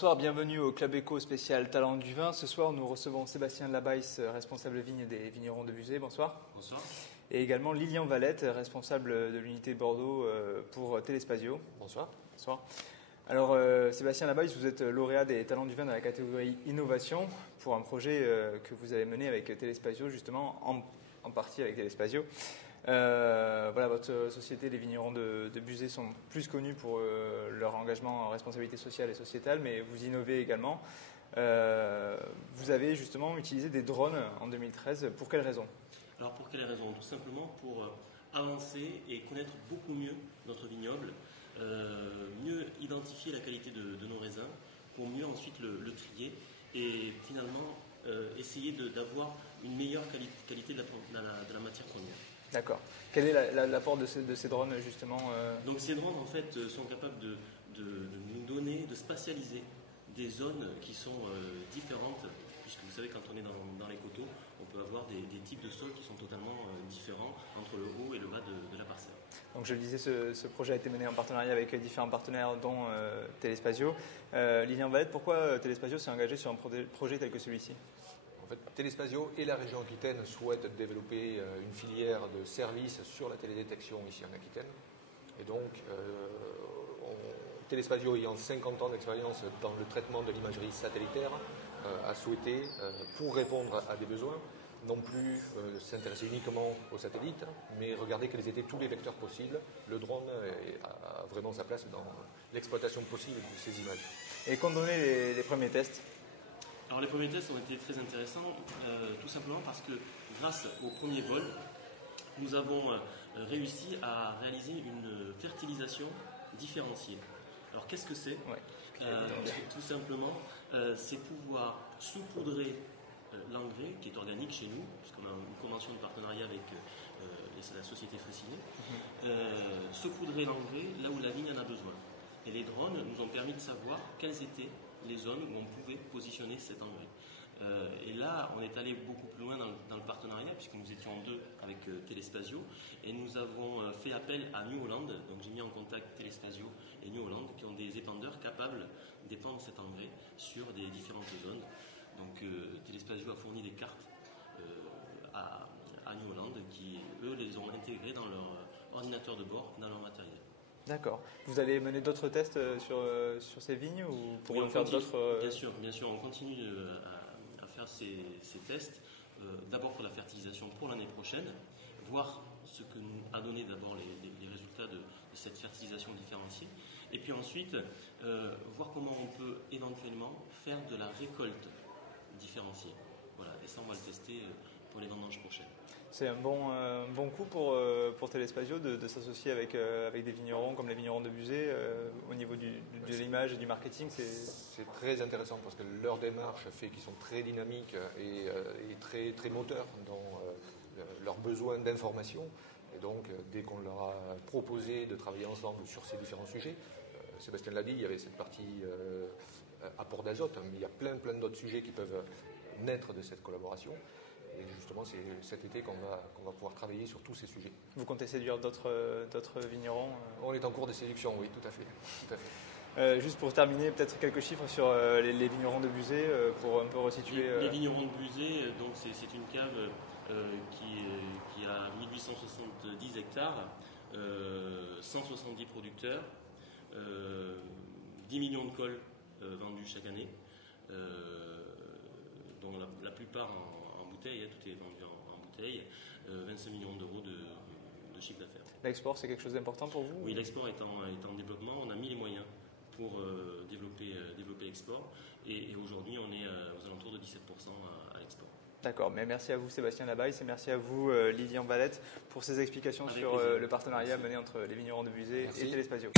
Bonsoir, bienvenue au Club Éco spécial Talent du vin. Ce soir, nous recevons Sébastien Labaisse, responsable vigne des vignerons de Buzet. Bonsoir. Bonsoir. Et également Lilian Valette, responsable de l'unité Bordeaux pour Téléspazio. Bonsoir. Bonsoir. Alors, Sébastien Labaisse, vous êtes lauréat des Talents du vin dans la catégorie Innovation pour un projet que vous avez mené avec Téléspazio, justement, en partie avec Téléspazio. Voilà, votre société, les vignerons de Buzet, sont plus connus pour leur engagement en responsabilité sociale et sociétale, mais vous innovez également. Vous avez justement utilisé des drones en 2013. Pour quelles raisons? Alors pour quelles raisons? Tout simplement pour avancer et connaître beaucoup mieux notre vignoble, mieux identifier la qualité de nos raisins, pour mieux ensuite le trier et finalement essayer d'avoir une meilleure qualité de la matière première. D'accord. Quel est l'apport de ces drones justement Donc ces drones en fait sont capables de nous donner, de spatialiser des zones qui sont différentes, puisque vous savez quand on est dans les coteaux, on peut avoir des types de sols qui sont totalement différents entre le haut et le bas de la parcelle. Donc je le disais, ce projet a été mené en partenariat avec différents partenaires dont Téléspazio. Lilian Valette, pourquoi Téléspazio s'est engagé sur un projet tel que celui-ci? En fait, Téléspazio et la région Aquitaine souhaitent développer une filière de services sur la télédétection ici en Aquitaine. Et donc, Téléspazio, ayant 50 ans d'expérience dans le traitement de l'imagerie satellitaire, a souhaité, pour répondre à des besoins, non plus s'intéresser uniquement aux satellites, mais regarder quels étaient tous les vecteurs possibles. Le drone a vraiment sa place dans l'exploitation possible de ces images. Et qu'ont donné les premiers tests? Alors les premiers tests ont été très intéressants, tout simplement parce que grâce au premier vol, nous avons réussi à réaliser une fertilisation différenciée. Alors qu'est-ce que c'est? Tout simplement, c'est pouvoir saupoudrer l'engrais qui est organique chez nous, puisqu'on a une convention de partenariat avec la société Fraissinet, saupoudrer l'engrais là où la vigne en a besoin. Et les drones nous ont permis de savoir quelles étaient les zones où on pouvait positionner cet engrais. Et là, on est allé beaucoup plus loin dans le partenariat, puisque nous étions deux avec Téléspazio, et nous avons fait appel à New Holland. Donc j'ai mis en contact Téléspazio et New Holland, qui ont des épandeurs capables d'épandre cet engrais sur des différentes zones. Donc Téléspazio a fourni des cartes à New Holland, qui eux les ont intégrées dans leur ordinateur de bord, dans leur matériel. D'accord. Vous allez mener d'autres tests sur ces vignes ou pour faire d'autres Bien sûr, on continue à faire ces tests, d'abord pour la fertilisation pour l'année prochaine, voir ce que nous a donné d'abord les résultats de cette fertilisation différenciée, et puis ensuite voir comment on peut éventuellement faire de la récolte différenciée. Voilà, et ça on va le tester pour les vendanges prochaines. C'est un bon coup pour Téléspazio de s'associer avec des vignerons comme les vignerons de Buzet au niveau de l'image et du marketing. C'est très intéressant parce que leur démarche fait qu'ils sont très dynamiques et très, très moteurs dans leurs besoins d'information. Et donc, dès qu'on leur a proposé de travailler ensemble sur ces différents sujets, Sébastien l'a dit, il y avait cette partie apport d'azote, mais il y a plein d'autres sujets qui peuvent naître de cette collaboration. Et justement, c'est cet été qu'on va pouvoir travailler sur tous ces sujets. Vous comptez séduire d'autres vignerons On est en cours de séduction, oui, tout à fait. Juste pour terminer, peut-être quelques chiffres sur les vignerons de Buzet pour un peu resituer. Les vignerons de Buzet, donc c'est une cave qui a 1870 hectares, 170 producteurs, 10 millions de cols vendus chaque année, dont la plupart en bouteille, tout est vendu en bouteille, 25 millions d'euros de chiffre d'affaires. L'export, c'est quelque chose d'important pour vous? Oui, l'export est en développement. On a mis les moyens pour développer l'export. Et aujourd'hui, on est aux alentours de 17% à l'export. D'accord, mais merci à vous Sébastien Labaisse et merci à vous Lilian Valette pour ces explications sur le partenariat mené entre les vignerons de Buzet et Téléspazio.